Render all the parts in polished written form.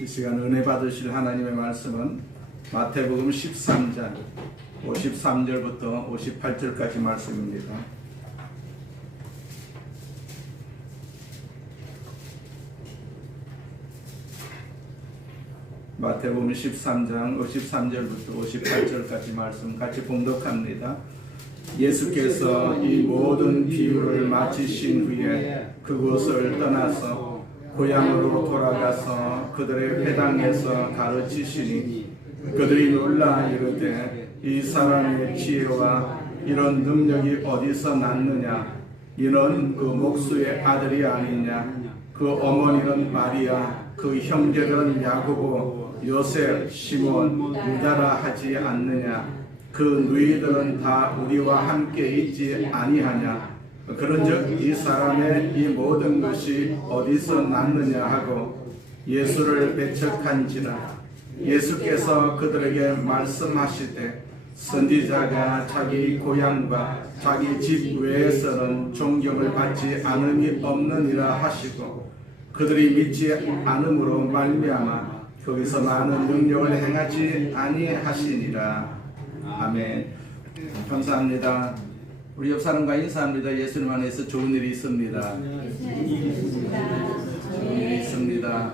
이 시간 은혜 받으실 하나님의 말씀은 마태복음 13장 53절부터 58절까지 말씀입니다. 마태복음 13장 53절부터 58절까지 말씀 같이 봉독합니다. 예수께서 이 모든 비유를 마치신 후에 그곳을 떠나서 고향으로 돌아가서 그들의 회당에서 가르치시니 그들이 놀라 이르되 이 사람의 지혜와 이런 능력이 어디서 났느냐? 이는 그 목수의 아들이 아니냐? 그 어머니는 마리아, 그 형제들은 야고보, 요셉, 시몬, 유다라 하지 않느냐? 그 누이들은 다 우리와 함께 있지 아니하냐? 그런즉 이 사람의 이 모든 것이 어디서 났느냐 하고 예수를 배척한지라. 예수께서 그들에게 말씀하시되 선지자가 자기 고향과 자기 집 외에서는 존경을 받지 않음이 없느니라 하시고 그들이 믿지 않음으로 말미암아 거기서 많은 능력을 행하지 아니하시니라. 아멘. 감사합니다. 우리 옆 사람과 인사합니다. 예수님 안에서 좋은 일이 있습니다. 좋은 일이 있습니다.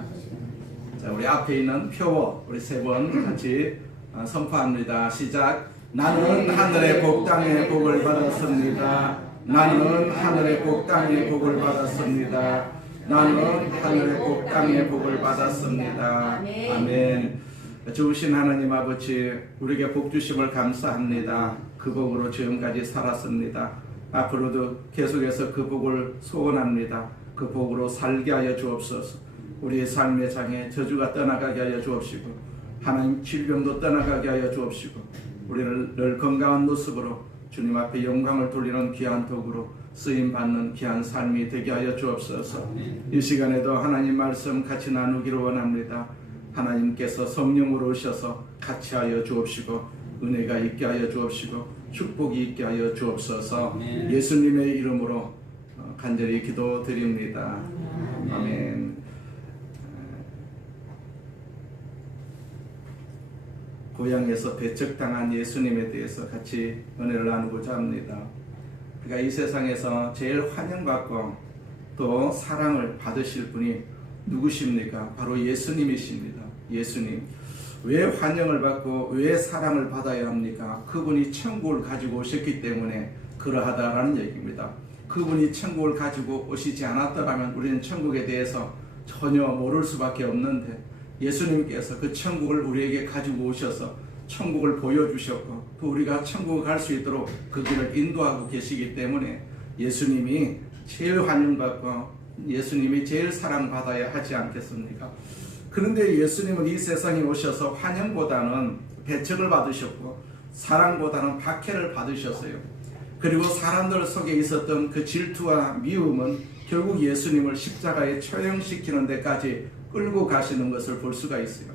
자, 우리 앞에 있는 표어 우리 세 번 같이 선포합니다. 시작. 나는 하늘의 복 땅의 복을 받았습니다. 나는 하늘의 복 땅의 복을 받았습니다. 나는 하늘의 복 땅의 복을 받았습니다. 아멘. 좋으신 하나님 아버지, 우리에게 복 주심을 감사합니다. 그 복으로 지금까지 살았습니다. 앞으로도 계속해서 그 복을 소원합니다. 그 복으로 살게 하여 주옵소서. 우리의 삶의 장에 저주가 떠나가게 하여 주옵시고 하나님 질병도 떠나가게 하여 주옵시고 우리를 늘 건강한 모습으로 주님 앞에 영광을 돌리는 귀한 도구로 쓰임받는 귀한 삶이 되게 하여 주옵소서. 이 시간에도 하나님 말씀 같이 나누기를 원합니다. 하나님께서 성령으로 오셔서 같이 하여 주옵시고 은혜가 있게 하여 주옵시고 축복이 있게 하여 주옵소서. 예수님의 이름으로 간절히 기도드립니다. 아멘. 고향에서 배척당한 예수님에 대해서 같이 은혜를 나누고자 합니다. 그러니까 이 세상에서 제일 환영받고 또 사랑을 받으실 분이 누구십니까? 바로 예수님이십니다. 예수님. 왜 환영을 받고 왜 사랑을 받아야 합니까? 그분이 천국을 가지고 오셨기 때문에 그러하다라는 얘기입니다. 그분이 천국을 가지고 오시지 않았더라면 우리는 천국에 대해서 전혀 모를 수밖에 없는데 예수님께서 그 천국을 우리에게 가지고 오셔서 천국을 보여주셨고 또 우리가 천국을 갈 수 있도록 그 길을 인도하고 계시기 때문에 예수님이 제일 환영받고 예수님이 제일 사랑받아야 하지 않겠습니까? 그런데 예수님은 이 세상에 오셔서 환영보다는 배척을 받으셨고 사랑보다는 박해를 받으셨어요. 그리고 사람들 속에 있었던 그 질투와 미움은 결국 예수님을 십자가에 처형시키는 데까지 끌고 가시는 것을 볼 수가 있어요.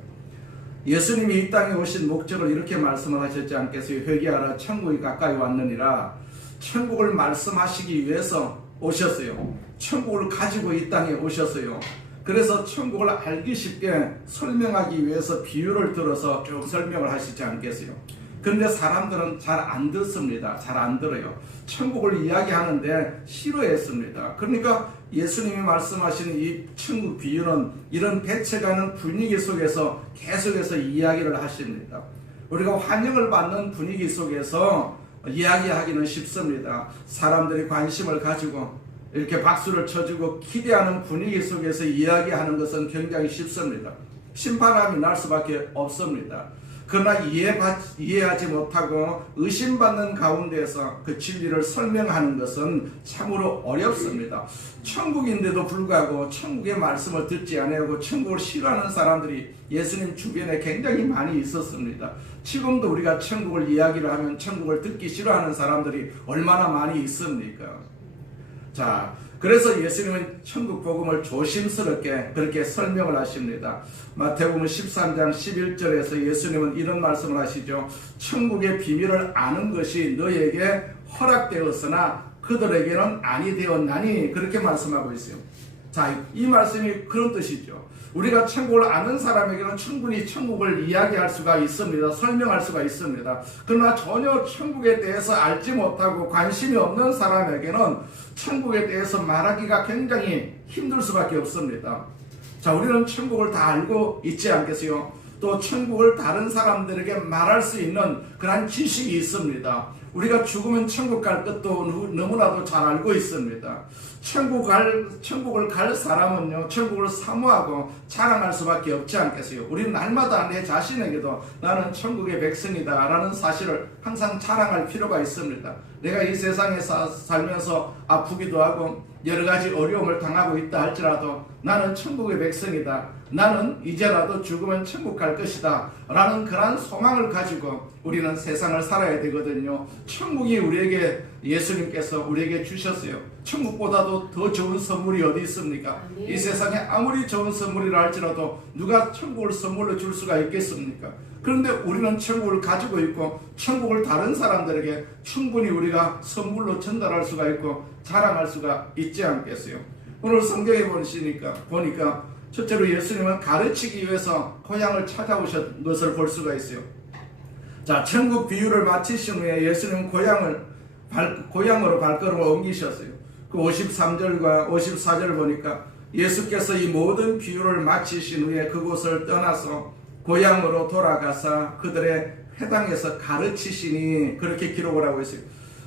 예수님이 이 땅에 오신 목적을 이렇게 말씀을 하셨지 않겠어요? 회개하라, 천국이 가까이 왔느니라. 천국을 말씀하시기 위해서 오셨어요. 천국을 가지고 이 땅에 오셨어요. 그래서 천국을 알기 쉽게 설명하기 위해서 비유를 들어서 쭉 설명을 하시지 않겠어요? 그런데 사람들은 잘 안 듣습니다. 잘 안 들어요. 천국을 이야기하는데 싫어했습니다. 그러니까 예수님이 말씀하시는 이 천국 비유는 이런 배척하는 분위기 속에서 계속해서 이야기를 하십니다. 우리가 환영을 받는 분위기 속에서 이야기하기는 쉽습니다. 사람들이 관심을 가지고 이렇게 박수를 쳐주고 기대하는 분위기 속에서 이야기하는 것은 굉장히 쉽습니다. 심판함이 날 수밖에 없습니다. 그러나 이해하지 못하고 의심받는 가운데서 그 진리를 설명하는 것은 참으로 어렵습니다. 천국인데도 불구하고 천국의 말씀을 듣지 않고 천국을 싫어하는 사람들이 예수님 주변에 굉장히 많이 있었습니다. 지금도 우리가 천국을 이야기를 하면 천국을 듣기 싫어하는 사람들이 얼마나 많이 있습니까? 자, 그래서 예수님은 천국 복음을 조심스럽게 그렇게 설명을 하십니다. 마태복음 13장 11절에서 예수님은 이런 말씀을 하시죠. 천국의 비밀을 아는 것이 너에게 허락되었으나 그들에게는 아니 되었나니 그렇게 말씀하고 있어요. 자, 이 말씀이 그런 뜻이죠. 우리가 천국을 아는 사람에게는 충분히 천국을 이야기할 수가 있습니다. 설명할 수가 있습니다. 그러나 전혀 천국에 대해서 알지 못하고 관심이 없는 사람에게는 천국에 대해서 말하기가 굉장히 힘들 수밖에 없습니다. 자, 우리는 천국을 다 알고 있지 않겠어요? 또 천국을 다른 사람들에게 말할 수 있는 그런 지식이 있습니다. 우리가 죽으면 천국 갈 것도 너무나도 잘 알고 있습니다. 천국을 갈 사람은요, 천국을 사모하고 자랑할 수밖에 없지 않겠어요? 우리는 날마다 내 자신에게도 나는 천국의 백성이다 라는 사실을 항상 자랑할 필요가 있습니다. 내가 이 세상에 살면서 아프기도 하고 여러 가지 어려움을 당하고 있다 할지라도 나는 천국의 백성이다, 나는 이제라도 죽으면 천국 갈 것이다 라는 그런 소망을 가지고 우리는 세상을 살아야 되거든요. 천국이 우리에게, 예수님께서 우리에게 주셨어요. 천국보다도 더 좋은 선물이 어디 있습니까? 이 세상에 아무리 좋은 선물이라 할지라도 누가 천국을 선물로 줄 수가 있겠습니까? 그런데 우리는 천국을 가지고 있고 천국을 다른 사람들에게 충분히 우리가 선물로 전달할 수가 있고 자랑할 수가 있지 않겠어요? 오늘 성경에 보니까 첫째로 예수님은 가르치기 위해서 고향을 찾아오신 것을 볼 수가 있어요. 자, 천국 비유를 마치신 후에 예수님은 고향으로 발걸음을 옮기셨어요. 그 53절과 54절 보니까 예수께서 이 모든 비유를 마치신 후에 그곳을 떠나서 고향으로 돌아가사 그들의 회당에서 가르치시니, 그렇게 기록을 하고 있어요.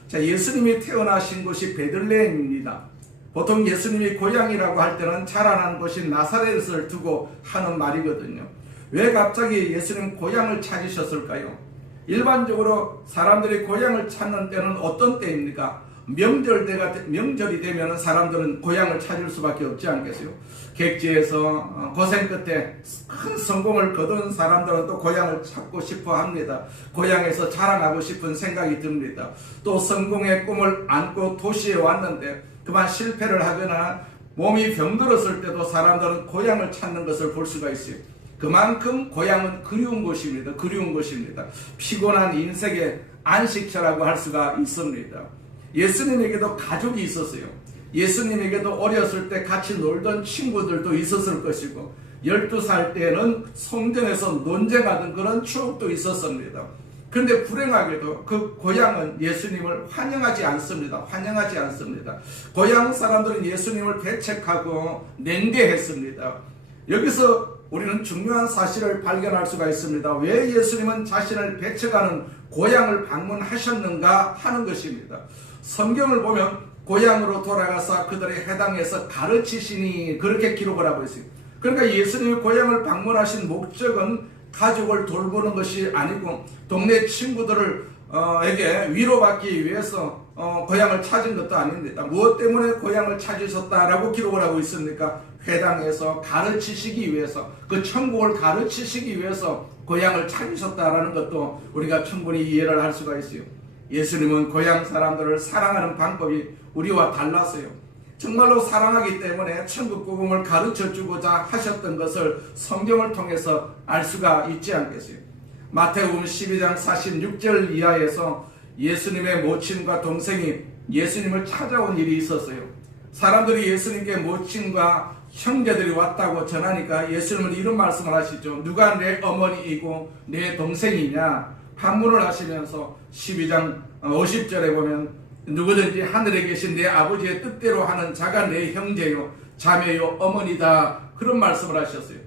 자, 예수님이 태어나신 곳이 베들레헴입니다. 보통 예수님이 고향이라고 할 때는 자라난 곳인 나사렛을 두고 하는 말이거든요. 왜 갑자기 예수님 고향을 찾으셨을까요? 일반적으로 사람들이 고향을 찾는 때는 어떤 때입니까? 명절이 되면 사람들은 고향을 찾을 수밖에 없지 않겠어요? 객지에서 고생 끝에 큰 성공을 거둔 사람들은 또 고향을 찾고 싶어 합니다. 고향에서 자랑하고 싶은 생각이 듭니다. 또 성공의 꿈을 안고 도시에 왔는데 그만 실패를 하거나 몸이 병들었을 때도 사람들은 고향을 찾는 것을 볼 수가 있어요. 그만큼 고향은 그리운 곳입니다. 그리운 곳입니다. 피곤한 인생의 안식처라고 할 수가 있습니다. 예수님에게도 가족이 있었어요. 예수님에게도 어렸을 때 같이 놀던 친구들도 있었을 것이고 12살 때는 성전에서 논쟁하던 그런 추억도 있었습니다. 그런데 불행하게도 그 고향은 예수님을 환영하지 않습니다. 환영하지 않습니다. 고향 사람들은 예수님을 배척하고 냉대했습니다. 여기서 우리는 중요한 사실을 발견할 수가 있습니다. 왜 예수님은 자신을 배척하는 고향을 방문하셨는가 하는 것입니다. 성경을 보면 고향으로 돌아가서 그들의 회당에서 가르치시니, 그렇게 기록을 하고 있어요. 그러니까 예수님이 고향을 방문하신 목적은 가족을 돌보는 것이 아니고 동네 친구들에게 위로받기 위해서 고향을 찾은 것도 아닙니다. 무엇 때문에 고향을 찾으셨다라고 기록을 하고 있습니까? 회당에서 가르치시기 위해서, 그 천국을 가르치시기 위해서 고향을 찾으셨다라는 것도 우리가 충분히 이해를 할 수가 있어요. 예수님은 고향 사람들을 사랑하는 방법이 우리와 달랐어요. 정말로 사랑하기 때문에 천국 복음을 가르쳐주고자 하셨던 것을 성경을 통해서 알 수가 있지 않겠어요? 마태복음 12장 46절 이하에서 예수님의 모친과 동생이 예수님을 찾아온 일이 있었어요. 사람들이 예수님께 모친과 형제들이 왔다고 전하니까 예수님은 이런 말씀을 하시죠. 누가 내 어머니이고 내 동생이냐? 반문을 하시면서 12장 50절에 보면 누구든지 하늘에 계신 내 아버지의 뜻대로 하는 자가 내 형제요 자매요 어머니다, 그런 말씀을 하셨어요.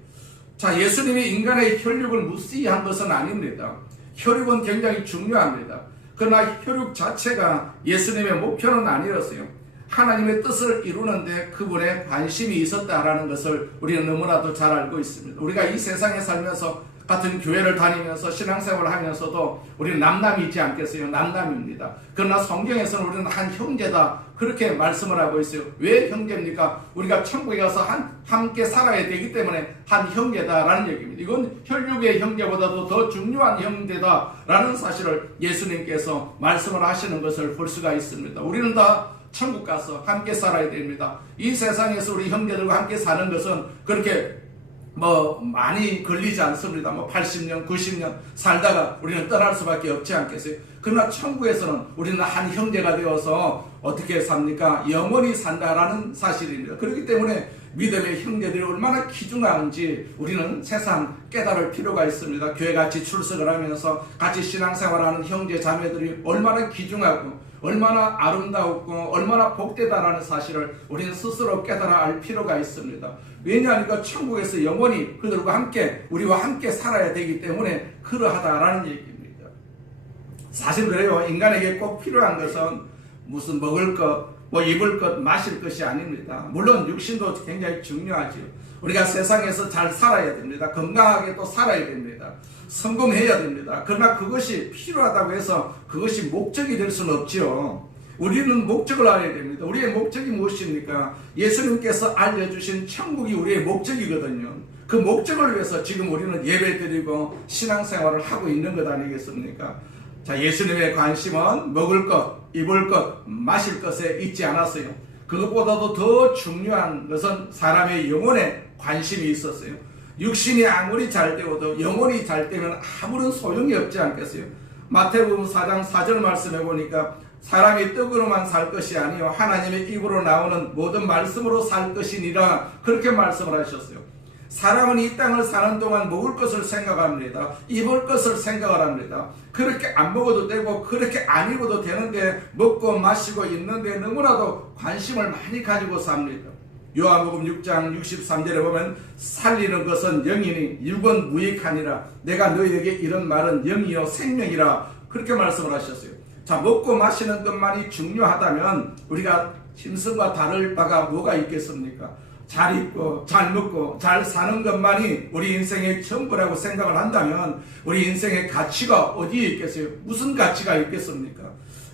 자, 예수님이 인간의 혈육을 무시한 것은 아닙니다. 혈육은 굉장히 중요합니다. 그러나 혈육 자체가 예수님의 목표는 아니었어요. 하나님의 뜻을 이루는데 그분의 관심이 있었다라는 것을 우리는 너무나도 잘 알고 있습니다. 우리가 이 세상에 살면서 같은 교회를 다니면서 신앙생활을 하면서도 우리는 남남이 있지 않겠어요? 남남입니다. 그러나 성경에서는 우리는 한 형제다, 그렇게 말씀을 하고 있어요. 왜 형제입니까? 우리가 천국에 가서 함께 살아야 되기 때문에 한 형제다라는 얘기입니다. 이건 혈육의 형제보다도 더 중요한 형제다라는 사실을 예수님께서 말씀을 하시는 것을 볼 수가 있습니다. 우리는 다 천국 가서 함께 살아야 됩니다. 이 세상에서 우리 형제들과 함께 사는 것은 그렇게 많이 걸리지 않습니다. 80년, 90년 살다가 우리는 떠날 수밖에 없지 않겠어요? 그러나 천국에서는 우리는 한 형제가 되어서 어떻게 삽니까? 영원히 산다라는 사실입니다. 그렇기 때문에 믿음의 형제들이 얼마나 귀중한지 우리는 세상 깨달을 필요가 있습니다. 교회 같이 출석을 하면서 같이 신앙생활하는 형제 자매들이 얼마나 귀중하고 얼마나 아름다웠고 얼마나 복되다라는 사실을 우리는 스스로 깨달아 알 필요가 있습니다. 왜냐하니까 천국에서 영원히 그들과 함께 우리와 함께 살아야 되기 때문에 그러하다라는 얘기입니다. 사실 그래요. 인간에게 꼭 필요한 것은 무슨 먹을 것, 입을 것, 마실 것이 아닙니다. 물론 육신도 굉장히 중요하죠. 우리가 세상에서 잘 살아야 됩니다. 건강하게 또 살아야 됩니다. 성공해야 됩니다. 그러나 그것이 필요하다고 해서 그것이 목적이 될 수는 없지요. 우리는 목적을 알아야 됩니다. 우리의 목적이 무엇입니까? 예수님께서 알려주신 천국이 우리의 목적이거든요. 그 목적을 위해서 지금 우리는 예배드리고 신앙생활을 하고 있는 것 아니겠습니까? 자, 예수님의 관심은 먹을 것, 입을 것, 마실 것에 있지 않았어요. 그것보다도 더 중요한 것은 사람의 영혼에 관심이 있었어요. 육신이 아무리 잘 되어도 영혼이 잘 되면 아무런 소용이 없지 않겠어요? 마태복음 4장 4절 말씀해 보니까 사람이 떡으로만 살 것이 아니요 하나님의 입으로 나오는 모든 말씀으로 살 것이니라 그렇게 말씀을 하셨어요. 사람은 이 땅을 사는 동안 먹을 것을 생각합니다. 입을 것을 생각을 합니다. 그렇게 안 먹어도 되고 그렇게 안 입어도 되는데 먹고 마시고 있는데 너무나도 관심을 많이 가지고 삽니다. 요한복음 6장 63절에 보면 살리는 것은 영이니 육은 무익하니라 내가 너희에게 이런 말은 영이요 생명이라 그렇게 말씀을 하셨어요. 자, 먹고 마시는 것만이 중요하다면 우리가 짐승과 다를 바가 뭐가 있겠습니까? 잘 입고 잘 먹고 잘 사는 것만이 우리 인생의 전부라고 생각을 한다면 우리 인생의 가치가 어디에 있겠어요? 무슨 가치가 있겠습니까?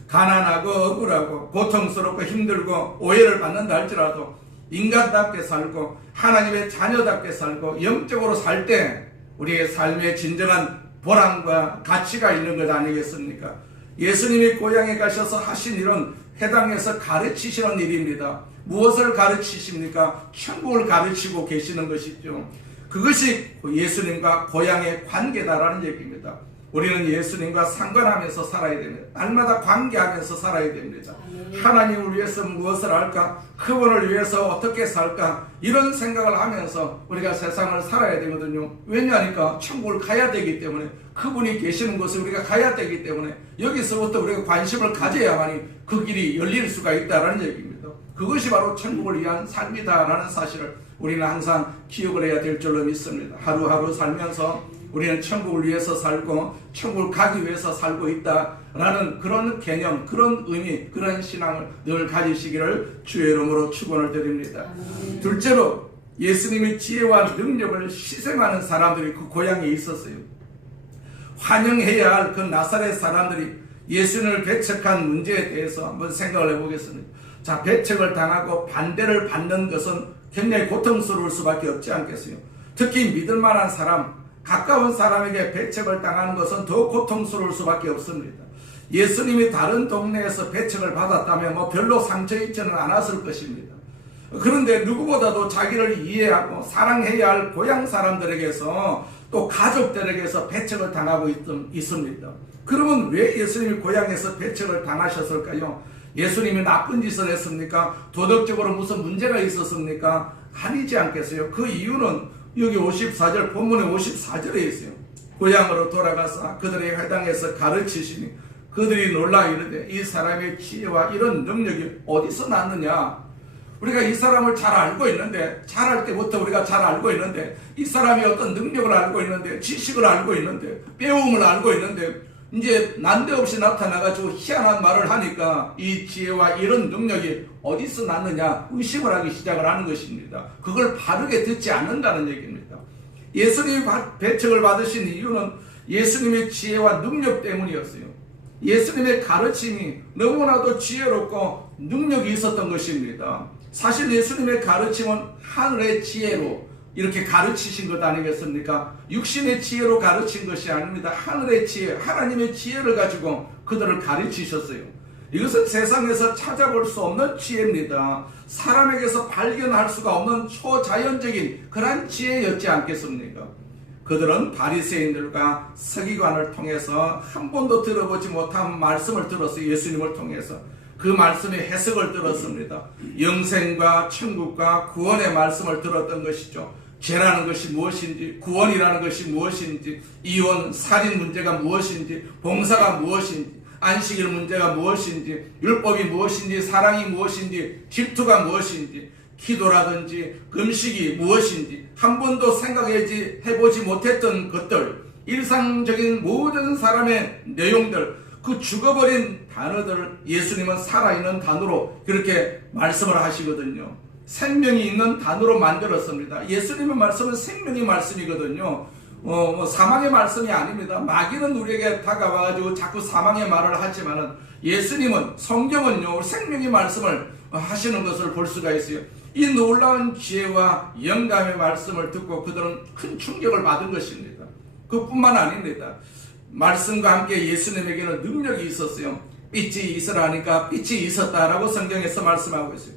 가난하고 억울하고 고통스럽고 힘들고 오해를 받는다 할지라도 인간답게 살고 하나님의 자녀답게 살고 영적으로 살 때 우리의 삶의 진정한 보람과 가치가 있는 것 아니겠습니까? 예수님이 고향에 가셔서 하신 일은 해당해서 가르치시는 일입니다. 무엇을 가르치십니까? 천국을 가르치고 계시는 것이죠. 그것이 예수님과 고향의 관계다라는 얘기입니다. 우리는 예수님과 상관하면서 살아야 됩니다. 날마다 관계하면서 살아야 됩니다. 하나님을 위해서 무엇을 할까? 그분을 위해서 어떻게 살까? 이런 생각을 하면서 우리가 세상을 살아야 되거든요. 왜냐하니까 천국을 가야 되기 때문에 그분이 계시는 곳에 우리가 가야 되기 때문에 여기서부터 우리가 관심을 가져야만이 그 길이 열릴 수가 있다는 얘기입니다. 그것이 바로 천국을 위한 삶이다라는 사실을 우리는 항상 기억을 해야 될 줄로 믿습니다. 하루하루 살면서 우리는 천국을 위해서 살고 천국을 가기 위해서 살고 있다라는 그런 개념, 그런 의미, 그런 신앙을 늘 가지시기를 주의 이름으로 축원을 드립니다. 둘째로 예수님의 지혜와 능력을 희생하는 사람들이 그 고향에 있었어요. 환영해야 할 그 나사렛 사람들이 예수님을 배척한 문제에 대해서 한번 생각을 해보겠습니다. 자, 배척을 당하고 반대를 받는 것은 굉장히 고통스러울 수밖에 없지 않겠어요? 특히 믿을 만한 사람, 가까운 사람에게 배척을 당하는 것은 더 고통스러울 수밖에 없습니다. 예수님이 다른 동네에서 배척을 받았다면 별로 상처 있지는 않았을 것입니다. 그런데 누구보다도 자기를 이해하고 사랑해야 할 고향 사람들에게서 또 가족들에게서 배척을 당하고 있습니다. 그러면 왜 예수님이 고향에서 배척을 당하셨을까요? 예수님이 나쁜 짓을 했습니까? 도덕적으로 무슨 문제가 있었습니까? 아니지 않겠어요? 그 이유는 여기 54절, 본문의 54절에 있어요. 고향으로 돌아가서 그들의 회당에서 가르치시니 그들이 놀라 이르되 이 사람의 지혜와 이런 능력이 어디서 났느냐? 우리가 이 사람을 잘 알고 있는데, 잘할 때부터 우리가 잘 알고 있는데, 이 사람이 어떤 능력을 알고 있는데, 지식을 알고 있는데, 배움을 알고 있는데, 이제 난데없이 나타나가지고 희한한 말을 하니까 이 지혜와 이런 능력이 어디서 났느냐 의심을 하기 시작을 하는 것입니다. 그걸 바르게 듣지 않는다는 얘기입니다. 예수님이 배척을 받으신 이유는 예수님의 지혜와 능력 때문이었어요. 예수님의 가르침이 너무나도 지혜롭고 능력이 있었던 것입니다. 사실 예수님의 가르침은 하늘의 지혜로 이렇게 가르치신 것 아니겠습니까? 육신의 지혜로 가르친 것이 아닙니다. 하늘의 지혜, 하나님의 지혜를 가지고 그들을 가르치셨어요. 이것은 세상에서 찾아볼 수 없는 지혜입니다. 사람에게서 발견할 수가 없는 초자연적인 그러한 지혜였지 않겠습니까? 그들은 바리새인들과 서기관을 통해서 한 번도 들어보지 못한 말씀을 들었어요. 예수님을 통해서. 그 말씀의 해석을 들었습니다. 영생과 천국과 구원의 말씀을 들었던 것이죠. 죄라는 것이 무엇인지, 구원이라는 것이 무엇인지, 이혼, 살인 문제가 무엇인지, 봉사가 무엇인지, 안식일 문제가 무엇인지, 율법이 무엇인지, 사랑이 무엇인지, 질투가 무엇인지, 기도라든지 금식이 무엇인지 한 번도 생각해보지 못했던 것들, 일상적인 모든 사람의 내용들, 그 죽어버린 단어들을 예수님은 살아있는 단어로 그렇게 말씀을 하시거든요. 생명이 있는 단어로 만들었습니다. 예수님의 말씀은 생명의 말씀이거든요. 사망의 말씀이 아닙니다. 마귀는 우리에게 다가와가지고 자꾸 사망의 말을 하지만은 예수님은, 성경은요, 생명의 말씀을 하시는 것을 볼 수가 있어요. 이 놀라운 지혜와 영감의 말씀을 듣고 그들은 큰 충격을 받은 것입니다. 그뿐만 아닙니다. 말씀과 함께 예수님에게는 능력이 있었어요. 빛이 있으라 하니까 빛이 있었다라고 성경에서 말씀하고 있어요.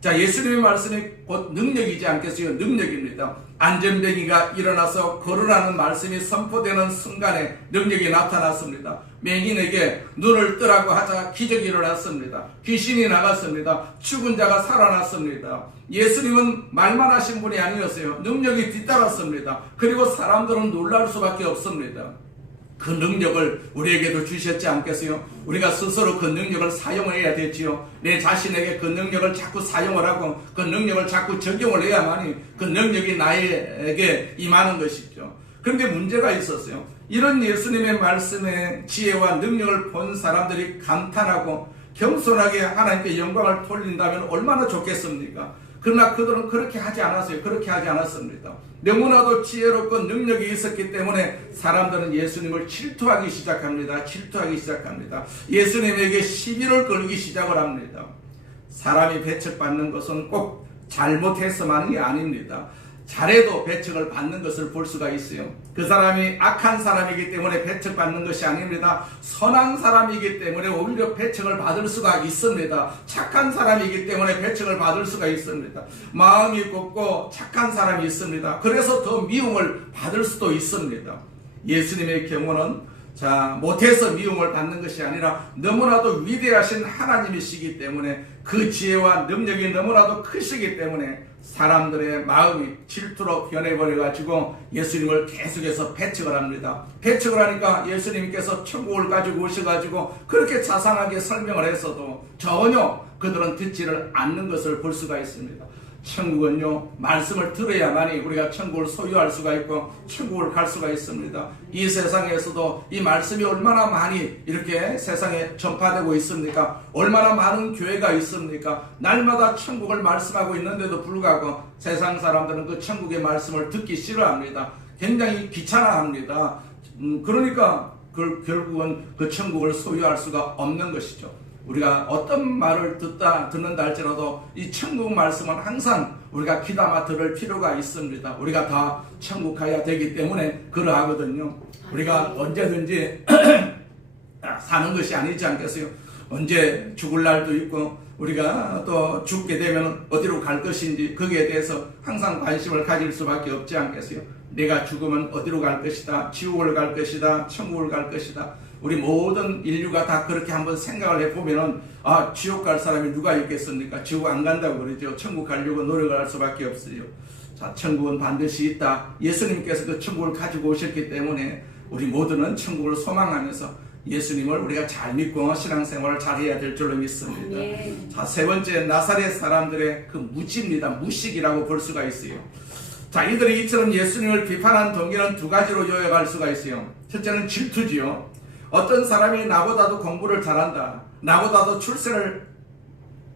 자, 예수님의 말씀이 곧 능력이지 않겠어요? 능력입니다. 안전뱅이가 일어나서 걸으라는 말씀이 선포되는 순간에 능력이 나타났습니다. 맹인에게 눈을 뜨라고 하자 기적이 일어났습니다. 귀신이 나갔습니다. 죽은 자가 살아났습니다. 예수님은 말만 하신 분이 아니었어요. 능력이 뒤따랐습니다. 그리고 사람들은 놀랄 수밖에 없습니다. 그 능력을 우리에게도 주셨지 않겠어요? 우리가 스스로 그 능력을 사용해야 되지요. 내 자신에게 그 능력을 자꾸 사용을 하고 그 능력을 자꾸 적용을 해야만이 그 능력이 나에게 임하는 것이죠. 그런데 문제가 있었어요. 이런 예수님의 말씀의 지혜와 능력을 본 사람들이 감탄하고 겸손하게 하나님께 영광을 돌린다면 얼마나 좋겠습니까? 그러나 그들은 그렇게 하지 않았어요. 그렇게 하지 않았습니다. 너무나도 지혜롭고 능력이 있었기 때문에 사람들은 예수님을 질투하기 시작합니다. 질투하기 시작합니다. 예수님에게 시비를 걸기 시작을 합니다. 사람이 배척받는 것은 꼭 잘못해서만이 아닙니다. 잘해도 배척을 받는 것을 볼 수가 있어요. 그 사람이 악한 사람이기 때문에 배척받는 것이 아닙니다. 선한 사람이기 때문에 오히려 배척을 받을 수가 있습니다. 착한 사람이기 때문에 배척을 받을 수가 있습니다. 마음이 곱고 착한 사람이 있습니다. 그래서 더 미움을 받을 수도 있습니다. 예수님의 경우는 못해서 미움을 받는 것이 아니라 너무나도 위대하신 하나님이시기 때문에 그 지혜와 능력이 너무나도 크시기 때문에 사람들의 마음이 질투로 변해버려가지고 예수님을 계속해서 배척을 합니다. 배척을 하니까 예수님께서 천국을 가지고 오셔가지고 그렇게 자상하게 설명을 했어도 전혀 그들은 듣지를 않는 것을 볼 수가 있습니다. 천국은요, 말씀을 들어야만이 우리가 천국을 소유할 수가 있고 천국을 갈 수가 있습니다. 이 세상에서도 이 말씀이 얼마나 많이 이렇게 세상에 전파되고 있습니까? 얼마나 많은 교회가 있습니까? 날마다 천국을 말씀하고 있는데도 불구하고 세상 사람들은 그 천국의 말씀을 듣기 싫어합니다. 굉장히 귀찮아합니다. 그러니까 결국은 그 천국을 소유할 수가 없는 것이죠. 우리가 어떤 말을 듣는다 할지라도 이 천국 말씀은 항상 우리가 귀담아 들을 필요가 있습니다. 우리가 다 천국 가야 되기 때문에 그러하거든요. 우리가 언제든지 사는 것이 아니지 않겠어요? 언제 죽을 날도 있고 우리가 또 죽게 되면 어디로 갈 것인지 거기에 대해서 항상 관심을 가질 수밖에 없지 않겠어요? 내가 죽으면 어디로 갈 것이다, 지옥을 갈 것이다, 천국을 갈 것이다. 우리 모든 인류가 다 그렇게 한번 생각을 해보면은 지옥 갈 사람이 누가 있겠습니까? 지옥 안 간다고 그러죠. 천국 가려고 노력을 할 수밖에 없어요. 자, 천국은 반드시 있다. 예수님께서 그 천국을 가지고 오셨기 때문에 우리 모두는 천국을 소망하면서 예수님을 우리가 잘 믿고 신앙생활을 잘 해야 될 줄로 믿습니다. 자, 세 번째, 나사렛 사람들의 그 무지입니다. 무식이라고 볼 수가 있어요. 자, 이들이 이처럼 예수님을 비판한 동기는 두 가지로 요약할 수가 있어요. 첫째는 질투지요. 어떤 사람이 나보다도 공부를 잘한다, 나보다도 출세를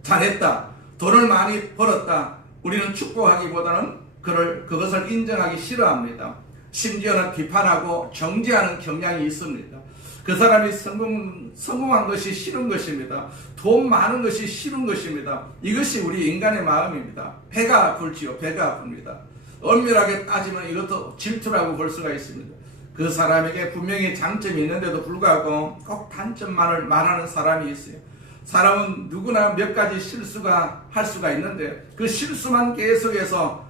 잘했다, 돈을 많이 벌었다, 우리는 축복하기보다는 그것을 인정하기 싫어합니다. 심지어는 비판하고 정죄하는 경향이 있습니다. 그 사람이 성공한 것이 싫은 것입니다. 돈 많은 것이 싫은 것입니다. 이것이 우리 인간의 마음입니다. 배가 아플지요. 배가 아픕니다. 엄밀하게 따지면 이것도 질투라고 볼 수가 있습니다. 그 사람에게 분명히 장점이 있는데도 불구하고 꼭 단점만을 말하는 사람이 있어요. 사람은 누구나 몇 가지 실수가 할 수가 있는데 그 실수만 계속해서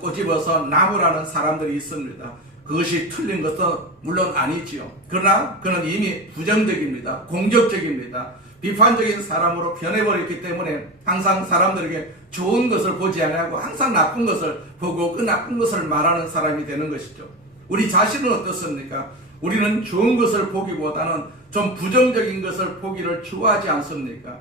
꼬집어서 나무라는 사람들이 있습니다. 그것이 틀린 것도 물론 아니지요. 그러나 그는 이미 부정적입니다. 공격적입니다. 비판적인 사람으로 변해버렸기 때문에 항상 사람들에게 좋은 것을 보지 아니하고 항상 나쁜 것을 보고 그 나쁜 것을 말하는 사람이 되는 것이죠. 우리 자신은 어떻습니까? 우리는 좋은 것을 보기보다는 좀 부정적인 것을 보기를 좋아하지 않습니까?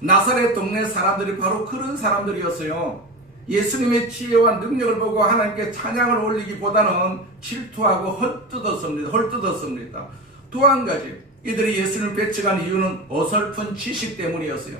나사렛 동네 사람들이 바로 그런 사람들이었어요. 예수님의 지혜와 능력을 보고 하나님께 찬양을 올리기보다는 질투하고 헐뜯었습니다. 또 한 가지, 이들이 예수님을 배척한 이유는 어설픈 지식 때문이었어요.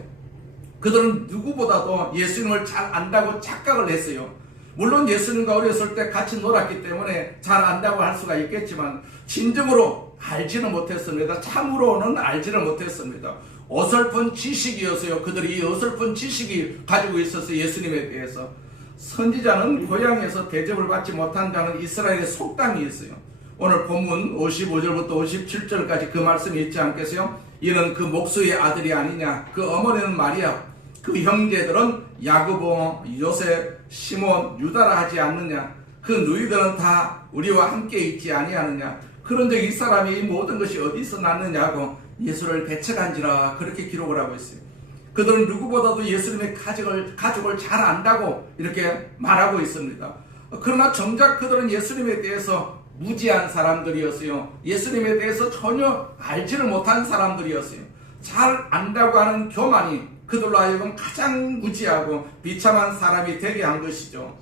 그들은 누구보다도 예수님을 잘 안다고 착각을 했어요. 물론 예수님과 어렸을 때 같이 놀았기 때문에 잘 안다고 할 수가 있겠지만 진정으로 알지는 못했습니다. 참으로는 알지를 못했습니다. 어설픈 지식이었어요. 그들이 이 어설픈 지식이 가지고 있었어요. 예수님에 대해서. 선지자는 고향에서 대접을 받지 못한다는 이스라엘의 속담이 있어요. 오늘 본문 55절부터 57절까지 그 말씀이 있지 않겠어요? 이는 그 목수의 아들이 아니냐? 그 어머니는 마리아, 그 형제들은 야고보, 요셉, 시몬, 유다라 하지 않느냐? 그 누이들은 다 우리와 함께 있지 아니하느냐? 그런데 이 사람이 이 모든 것이 어디서 났느냐고 예수를 배척한지라 그렇게 기록을 하고 있어요. 그들은 누구보다도 예수님의 가족을 잘 안다고 이렇게 말하고 있습니다. 그러나 정작 그들은 예수님에 대해서 무지한 사람들이었어요. 예수님에 대해서 전혀 알지를 못한 사람들이었어요. 잘 안다고 하는 교만이 그들로 하여금 가장 무지하고 비참한 사람이 되게 한 것이죠.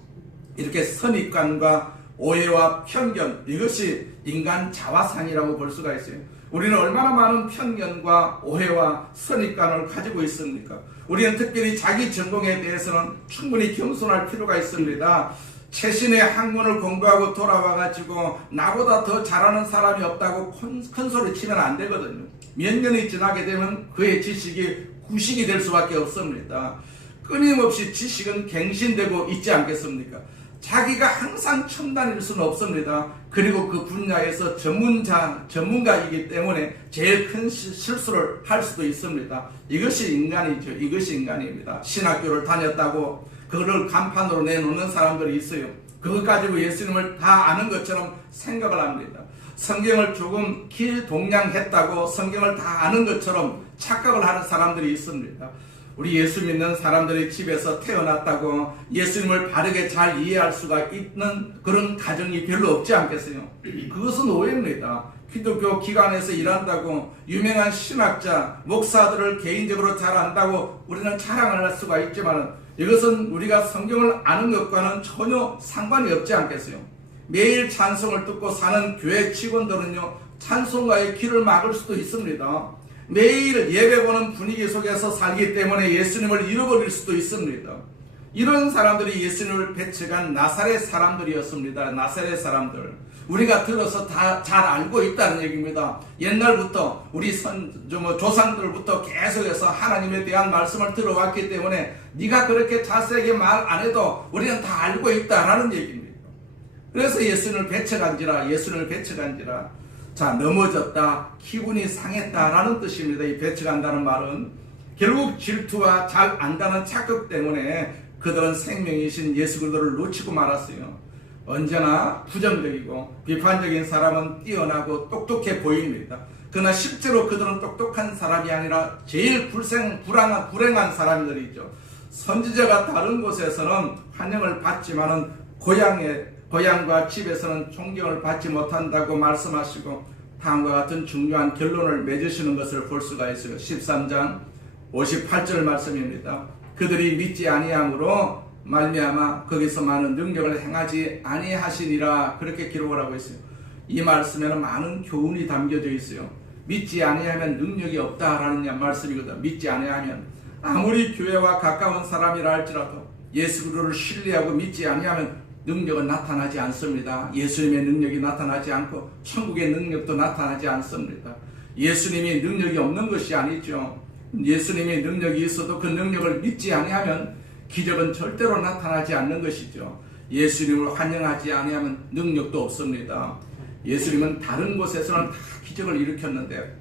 이렇게 선입관과 오해와 편견, 이것이 인간 자화상이라고 볼 수가 있어요. 우리는 얼마나 많은 편견과 오해와 선입관을 가지고 있습니까? 우리는 특별히 자기 전공에 대해서는 충분히 겸손할 필요가 있습니다. 최신의 학문을 공부하고 돌아와가지고 나보다 더 잘하는 사람이 없다고 큰 소리 치면 안 되거든요. 몇 년이 지나게 되면 그의 지식이 구식이 될 수밖에 없습니다. 끊임없이 지식은 갱신되고 있지 않겠습니까? 자기가 항상 첨단일 수는 없습니다. 그리고 그 분야에서 전문가이기 때문에 제일 큰 실수를 할 수도 있습니다. 이것이 인간이죠. 이것이 인간입니다. 신학교를 다녔다고 그걸 간판으로 내놓는 사람들이 있어요. 그거 가지고 예수님을 다 아는 것처럼 생각을 합니다. 성경을 조금 기동량했다고 성경을 다 아는 것처럼 착각을 하는 사람들이 있습니다. 우리 예수 믿는 사람들의 집에서 태어났다고 예수님을 바르게 잘 이해할 수가 있는 그런 가정이 별로 없지 않겠어요? 그것은 오해입니다. 기독교 기관에서 일한다고 유명한 신학자, 목사들을 개인적으로 잘 안다고 우리는 자랑을 할 수가 있지만 이것은 우리가 성경을 아는 것과는 전혀 상관이 없지 않겠어요? 매일 찬송을 듣고 사는 교회 직원들은요, 찬송가의 길을 막을 수도 있습니다. 매일 예배 보는 분위기 속에서 살기 때문에 예수님을 잃어버릴 수도 있습니다. 이런 사람들이 예수님을 배척한 나사렛 사람들이었습니다. 나사렛 사람들. 우리가 들어서 다 잘 알고 있다는 얘기입니다. 옛날부터 우리 조상들부터 계속해서 하나님에 대한 말씀을 들어왔기 때문에 네가 그렇게 자세하게 말 안 해도 우리는 다 알고 있다라는 얘기입니다. 그래서 예수님을 배척한지라, 자, 넘어졌다, 기분이 상했다라는 뜻입니다. 이 배척한다는 말은 결국 질투와 잘 안다는 착각 때문에 그들은 생명이신 예수 그리스도를 놓치고 말았어요. 언제나 부정적이고 비판적인 사람은 뛰어나고 똑똑해 보입니다. 그러나 실제로 그들은 똑똑한 사람이 아니라 제일 불행한 사람들이죠. 선지자가 다른 곳에서는 환영을 받지만은 고향과 집에서는 존경을 받지 못한다고 말씀하시고 다음과 같은 중요한 결론을 맺으시는 것을 볼 수가 있어요. 13장 58절 말씀입니다. 그들이 믿지 아니함으로 말미암아 거기서 많은 능력을 행하지 아니하시니라, 그렇게 기록을 하고 있어요. 이 말씀에는 많은 교훈이 담겨져 있어요. 믿지 아니하면 능력이 없다라는 말씀이거든. 믿지 아니하면 아무리 교회와 가까운 사람이라 할지라도 예수 그리스도를 신뢰하고 믿지 아니하면 능력은 나타나지 않습니다. 예수님의 능력이 나타나지 않고 천국의 능력도 나타나지 않습니다. 예수님이 능력이 없는 것이 아니죠. 예수님의 능력이 있어도 그 능력을 믿지 아니하면 기적은 절대로 나타나지 않는 것이죠. 예수님을 환영하지 아니하면 능력도 없습니다. 예수님은 다른 곳에서는 다 기적을 일으켰는데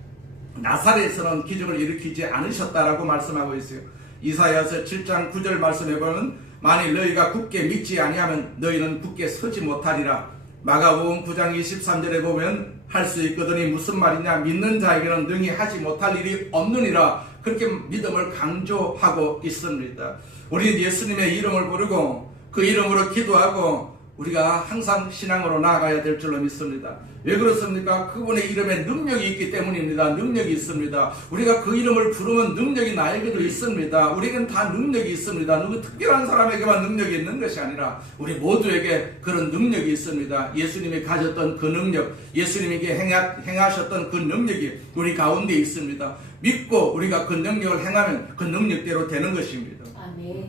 나사렛에서는 기적을 일으키지 않으셨다라고 말씀하고 있어요. 이사야서 7장 9절 말씀해 보면 만일 너희가 굳게 믿지 아니하면 너희는 굳게 서지 못하리라. 마가복음 9장 23절에 보면 할 수 있거든이 무슨 말이냐, 믿는 자에게는 능히 하지 못할 일이 없느니라. 그렇게 믿음을 강조하고 있습니다. 우리는 예수님의 이름을 부르고 그 이름으로 기도하고 우리가 항상 신앙으로 나아가야 될 줄로 믿습니다. 왜 그렇습니까? 그분의 이름에 능력이 있기 때문입니다. 능력이 있습니다. 우리가 그 이름을 부르면 능력이 나에게도 있습니다. 우리에게는 다 능력이 있습니다. 누구 특별한 사람에게만 능력이 있는 것이 아니라 우리 모두에게 그런 능력이 있습니다. 예수님이 가졌던 그 능력, 예수님에게 행하셨던 그 능력이 우리 가운데 있습니다. 믿고 우리가 그 능력을 행하면 그 능력대로 되는 것입니다.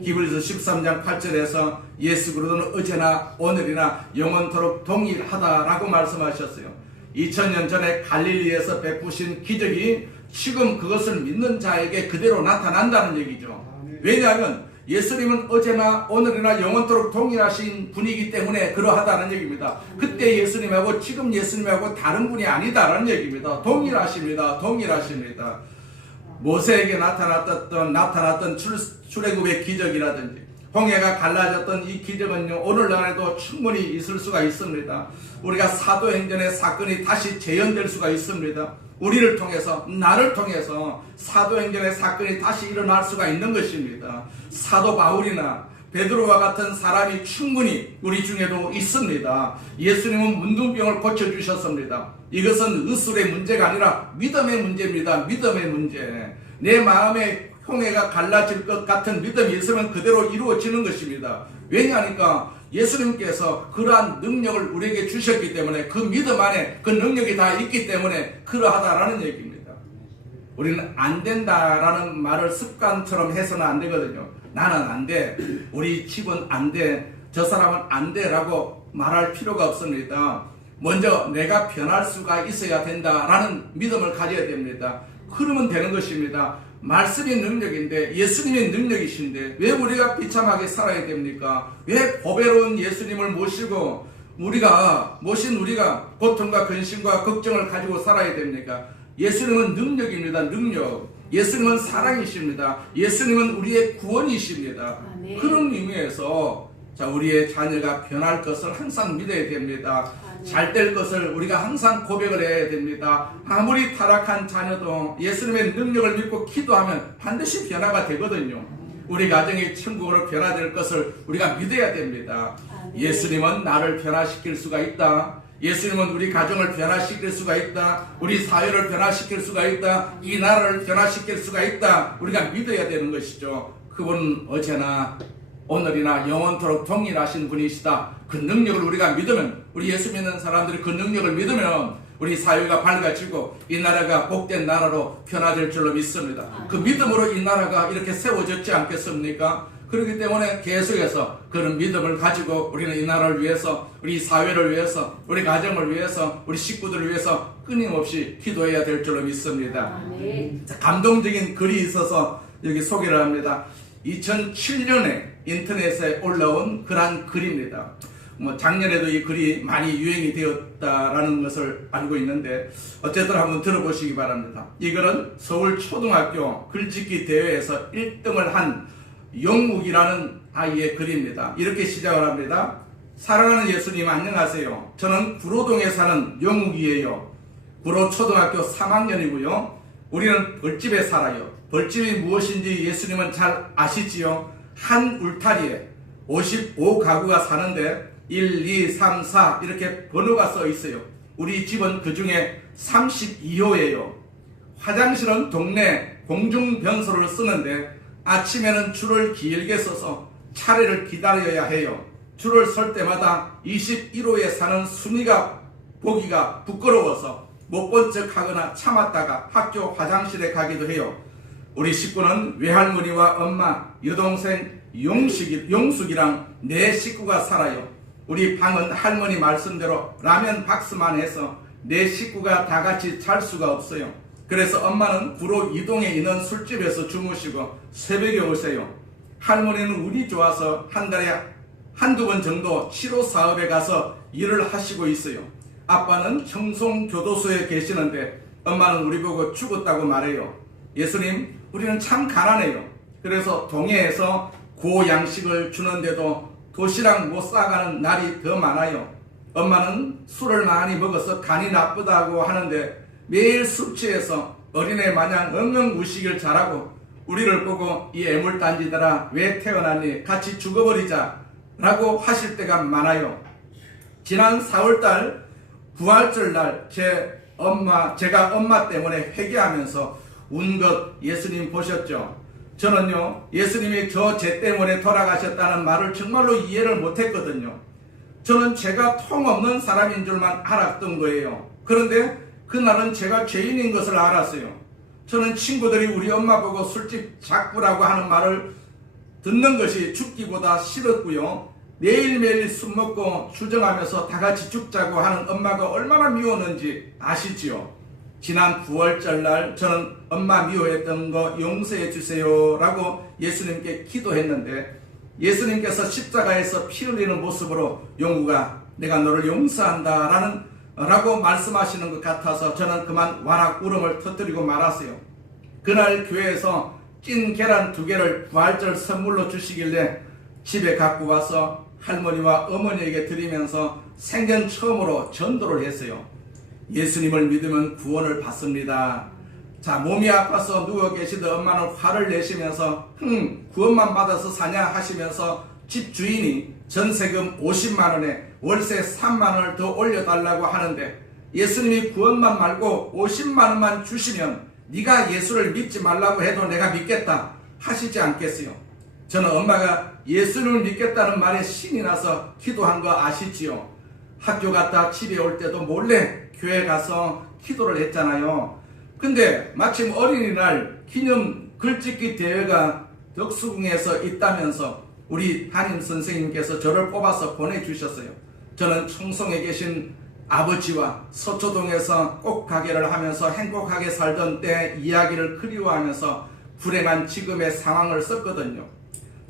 히브리서 13장 8절에서 예수 그리스도는 어제나 오늘이나 영원토록 동일하다라고 말씀하셨어요. 2000년 전에 갈릴리에서 베푸신 기적이 지금 그것을 믿는 자에게 그대로 나타난다는 얘기죠. 왜냐하면 예수님은 어제나 오늘이나 영원토록 동일하신 분이기 때문에 그러하다는 얘기입니다. 그때 예수님하고 지금 예수님하고 다른 분이 아니다라는 얘기입니다. 동일하십니다. 동일하십니다. 모세에게 나타났던 출애굽의 기적이라든지 홍해가 갈라졌던 이 기적은요, 오늘날에도 충분히 있을 수가 있습니다. 우리가 사도행전의 사건이 다시 재현될 수가 있습니다. 우리를 통해서, 나를 통해서 사도행전의 사건이 다시 일어날 수가 있는 것입니다. 사도 바울이나 베드로와 같은 사람이 충분히 우리 중에도 있습니다. 예수님은 문둥병을 고쳐주셨습니다. 이것은 의술의 문제가 아니라 믿음의 문제입니다. 믿음의 문제. 내 마음에 홍해가 갈라질 것 같은 믿음이 있으면 그대로 이루어지는 것입니다. 왜냐하니까 예수님께서 그러한 능력을 우리에게 주셨기 때문에 그 믿음 안에 그 능력이 다 있기 때문에 그러하다라는 얘기입니다. 우리는 안 된다라는 말을 습관처럼 해서는 안 되거든요. 나는 안 돼. 우리 집은 안 돼. 저 사람은 안 돼. 라고 말할 필요가 없습니다. 먼저 내가 변할 수가 있어야 된다라는 믿음을 가져야 됩니다. 그러면 되는 것입니다. 말씀이 능력인데 예수님이 능력이신데 왜 우리가 비참하게 살아야 됩니까? 왜 보배로운 예수님을 모시고 우리가 고통과 근심과 걱정을 가지고 살아야 됩니까? 예수님은 능력입니다. 능력. 예수님은 사랑이십니다. 예수님은 우리의 구원이십니다. 네. 그런 의미에서 우리의 자녀가 변할 것을 항상 믿어야 됩니다. 잘 될 것을 우리가 항상 고백을 해야 됩니다. 아무리 타락한 자녀도 예수님의 능력을 믿고 기도하면 반드시 변화가 되거든요. 우리 가정이 천국으로 변화될 것을 우리가 믿어야 됩니다. 예수님은 나를 변화시킬 수가 있다. 예수님은 우리 가정을 변화시킬 수가 있다. 우리 사회를 변화시킬 수가 있다. 이 나라를 변화시킬 수가 있다. 우리가 믿어야 되는 것이죠. 그분은 어제나 오늘이나 영원토록 동일하신 분이시다. 그 능력을 우리가 믿으면, 우리 예수 믿는 사람들이 그 능력을 믿으면 우리 사회가 밝아지고 이 나라가 복된 나라로 변화될 줄로 믿습니다. 그 믿음으로 이 나라가 이렇게 세워졌지 않겠습니까? 그렇기 때문에 계속해서 그런 믿음을 가지고 우리는 이 나라를 위해서, 우리 사회를 위해서, 우리 가정을 위해서, 우리 식구들을 위해서 끊임없이 기도해야 될 줄로 믿습니다. 감동적인 글이 있어서 여기 소개를 합니다. 2007년에 인터넷에 올라온 그런 글입니다. 작년에도 이 글이 많이 유행이 되었다라는 것을 알고 있는데 어쨌든 한번 들어보시기 바랍니다. 이 글은 서울 초등학교 글짓기 대회에서 1등을 한 영묵이라는 아이의 글입니다. 이렇게 시작을 합니다. 사랑하는 예수님 안녕하세요. 저는 구로동에 사는 영묵이에요. 구로 초등학교 3학년이고요. 우리는 벌집에 살아요. 벌집이 무엇인지 예수님은 잘 아시지요? 한 울타리에 55가구가 사는데 1, 2, 3, 4 이렇게 번호가 써 있어요. 우리 집은 그 중에 32호예요. 화장실은 동네 공중변소를 쓰는데 아침에는 줄을 길게 서서 차례를 기다려야 해요. 줄을 설 때마다 21호에 사는 순이가 보기가 부끄러워서 못 본 척 하거나 참았다가 학교 화장실에 가기도 해요. 우리 식구는 외할머니와 엄마, 여동생 용숙이랑 네 식구가 살아요. 우리 방은 할머니 말씀대로 라면 박스만 해서 네 식구가 다 같이 잘 수가 없어요. 그래서 엄마는 구로 이동에 있는 술집에서 주무시고 새벽에 오세요. 할머니는 운이 좋아서 한 달에 한두 번 정도 치료 사업에 가서 일을 하시고 있어요. 아빠는 청송교도소에 계시는데 엄마는 우리 보고 죽었다고 말해요. 예수님, 우리는 참 가난해요. 그래서 동해에서 고양식을 주는데도 도시락 못 싸가는 날이 더 많아요. 엄마는 술을 많이 먹어서 간이 나쁘다고 하는데 매일 술 취해서 어린애 마냥 엉엉 우시길 잘하고 우리를 보고 이 애물단지들아 왜 태어났니? 같이 죽어버리자 라고 하실 때가 많아요. 지난 4월달 부활절 날 제가 엄마 때문에 회개하면서 운 것 예수님 보셨죠? 저는요, 예수님이 제 때문에 돌아가셨다는 말을 정말로 이해를 못했거든요. 저는 죄가 통없는 사람인 줄만 알았던 거예요. 그런데 그날은 제가 죄인인 것을 알았어요. 저는 친구들이 우리 엄마 보고 술집 작구라고 하는 말을 듣는 것이 죽기보다 싫었고요. 매일매일 술 먹고 주정하면서 다 같이 죽자고 하는 엄마가 얼마나 미웠는지 아시지요? 지난 9월절 날 저는 엄마 미워했던 거 용서해 주세요 라고 예수님께 기도했는데 예수님께서 십자가에서 피 흘리는 모습으로 용우가 내가 너를 용서한다 라고 말씀하시는 것 같아서 저는 그만 와락 울음을 터뜨리고 말았어요. 그날 교회에서 찐 계란 2개를 부활절 선물로 주시길래 집에 갖고 와서 할머니와 어머니에게 드리면서 생전 처음으로 전도를 했어요. 예수님을 믿으면 구원을 받습니다. 자, 몸이 아파서 누워 계시던 엄마는 화를 내시면서 구원만 받아서 사냐 하시면서 집 주인이 전세금 50만원에 월세 3만원을 더 올려달라고 하는데 예수님이 구원만 말고 50만원만 주시면 네가 예수를 믿지 말라고 해도 내가 믿겠다 하시지 않겠어요? 저는 엄마가 예수를 믿겠다는 말에 신이 나서 기도한 거 아시지요? 학교 갔다 집에 올 때도 몰래 교회 가서 기도를 했잖아요. 근데 마침 어린이날 기념 글짓기 대회가 덕수궁에서 있다면서 우리 담임 선생님께서 저를 뽑아서 보내주셨어요. 저는 청송에 계신 아버지와 서초동에서 꽃가게를 하면서 행복하게 살던 때 이야기를 그리워하면서 불행한 지금의 상황을 썼거든요.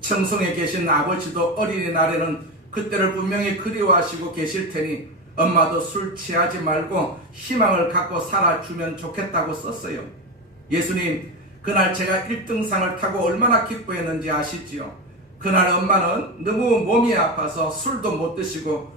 청송에 계신 아버지도 어린이날에는 그때를 분명히 그리워하시고 계실 테니 엄마도 술 취하지 말고 희망을 갖고 살아주면 좋겠다고 썼어요. 예수님, 그날 제가 1등상을 타고 얼마나 기뻐했는지 아시지요? 그날 엄마는 너무 몸이 아파서 술도 못 드시고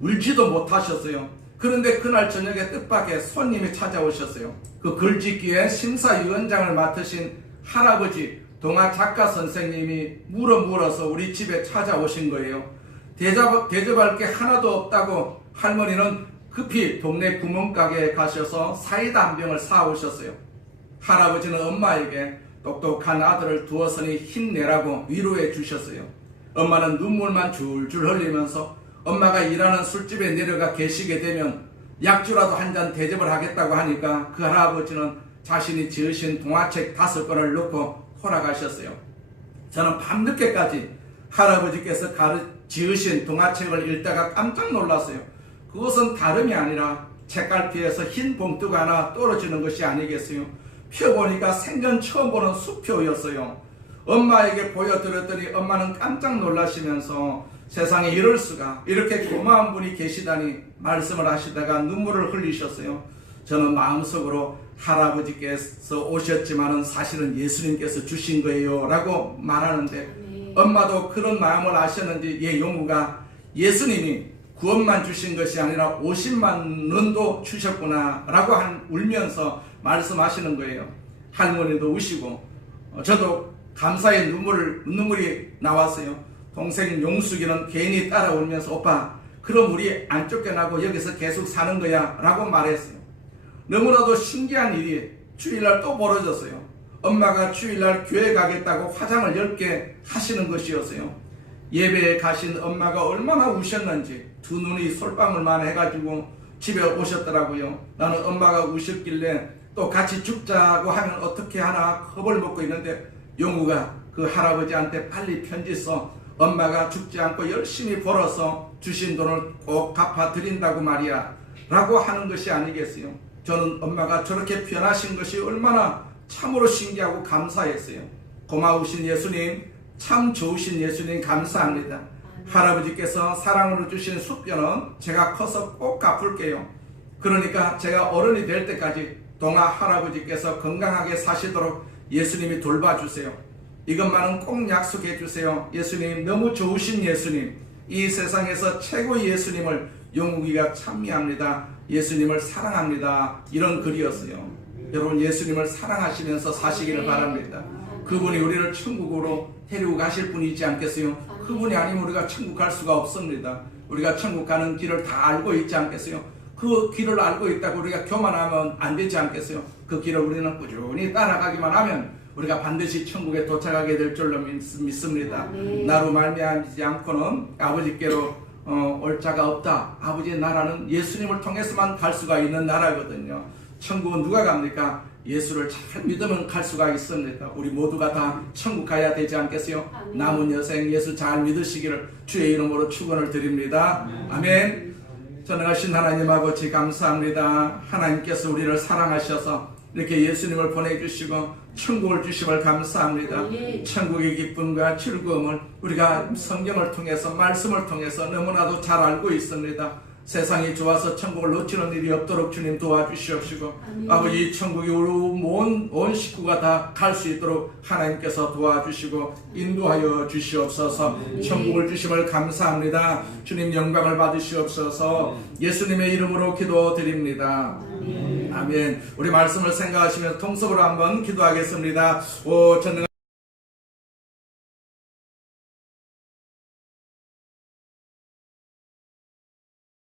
울지도 못하셨어요. 그런데 그날 저녁에 뜻밖의 손님이 찾아오셨어요. 그 글짓기에 심사위원장을 맡으신 할아버지 동화 작가 선생님이 물어서 우리 집에 찾아오신 거예요. 대접할 게 하나도 없다고 할머니는 급히 동네 구멍가게에 가셔서 사이다 한 병을 사오셨어요. 할아버지는 엄마에게 똑똑한 아들을 두었으니 힘내라고 위로해 주셨어요. 엄마는 눈물만 줄줄 흘리면서 엄마가 일하는 술집에 내려가 계시게 되면 약주라도 한 잔 대접을 하겠다고 하니까 그 할아버지는 자신이 지으신 동화책 5권을 넣고 돌아가셨어요. 저는 밤늦게까지 할아버지께서 지으신 동화책을 읽다가 깜짝 놀랐어요. 그것은 다름이 아니라 책갈피에서 흰 봉투가 하나 떨어지는 것이 아니겠어요. 펴보니까 생전 처음 보는 수표였어요. 엄마에게 보여드렸더니 엄마는 깜짝 놀라시면서 세상에 이럴 수가, 이렇게 고마운 분이 계시다니 말씀을 하시다가 눈물을 흘리셨어요. 저는 마음속으로 할아버지께서 오셨지만은 사실은 예수님께서 주신 거예요 라고 말하는데 엄마도 그런 마음을 아셨는지 용우가 예수님이 구원만 주신 것이 아니라 50만 원도 주셨구나 라고 울면서 말씀하시는 거예요. 할머니도 우시고 저도 감사의 눈물이 나왔어요. 동생 용숙이는 괜히 따라 울면서 오빠 그럼 우리 안 쫓겨나고 여기서 계속 사는 거야 라고 말했어요. 너무나도 신기한 일이 주일날 또 벌어졌어요. 엄마가 주일날 교회 가겠다고 화장을 10개 하시는 것이었어요. 예배에 가신 엄마가 얼마나 우셨는지 두 눈이 솔방울만 해가지고 집에 오셨더라고요. 나는 엄마가 우셨길래 또 같이 죽자고 하면 어떻게 하나 겁을 먹고 있는데 용우가 그 할아버지한테 빨리 편지 써 엄마가 죽지 않고 열심히 벌어서 주신 돈을 꼭 갚아드린다고 말이야 라고 하는 것이 아니겠어요. 저는 엄마가 저렇게 변하신 것이 얼마나 참으로 신기하고 감사했어요. 고마우신 예수님, 참 좋으신 예수님 감사합니다. 할아버지께서 사랑으로 주신 숙변은 제가 커서 꼭 갚을게요. 그러니까 제가 어른이 될 때까지 동아 할아버지께서 건강하게 사시도록 예수님이 돌봐주세요. 이것만은 꼭 약속해 주세요. 예수님, 너무 좋으신 예수님, 이 세상에서 최고의 예수님을 용욱이가 찬미합니다. 예수님을 사랑합니다. 이런 글이었어요. 여러분 예수님을 사랑하시면서 사시기를 바랍니다. 그분이 우리를 천국으로 데리고 가실 분이지 않겠어요? 그분이 아니면 우리가 천국 갈 수가 없습니다. 우리가 천국 가는 길을 다 알고 있지 않겠어요? 그 길을 알고 있다고 우리가 교만하면 안 되지 않겠어요? 그 길을 우리는 꾸준히 따라가기만 하면 우리가 반드시 천국에 도착하게 될 줄로 믿습니다. 나로 말미암지 않고는 아버지께로 올 자가 없다. 아버지의 나라는 예수님을 통해서만 갈 수가 있는 나라거든요. 천국은 누가 갑니까? 예수를 잘 믿으면 갈 수가 있습니다. 우리 모두가 다 천국 가야 되지 않겠어요? 남은 여생 예수 잘 믿으시기를 주의 이름으로 축원을 드립니다. 아멘. 전능하신 하나님 아버지 감사합니다. 하나님께서 우리를 사랑하셔서 이렇게 예수님을 보내주시고 천국을 주심을 감사합니다. 천국의 기쁨과 즐거움을 우리가 성경을 통해서 말씀을 통해서 너무나도 잘 알고 있습니다. 세상이 좋아서 천국을 놓치는 일이 없도록 주님 도와주시옵시고 아버지 천국이 우리 온 식구가 다 갈 수 있도록 하나님께서 도와주시고 인도하여 주시옵소서. 천국을 주심을 감사합니다. 주님 영광을 받으시옵소서. 예수님의 이름으로 기도드립니다. 아멘. 우리 말씀을 생각하시면서 통속으로 한번 기도하겠습니다. 오 전능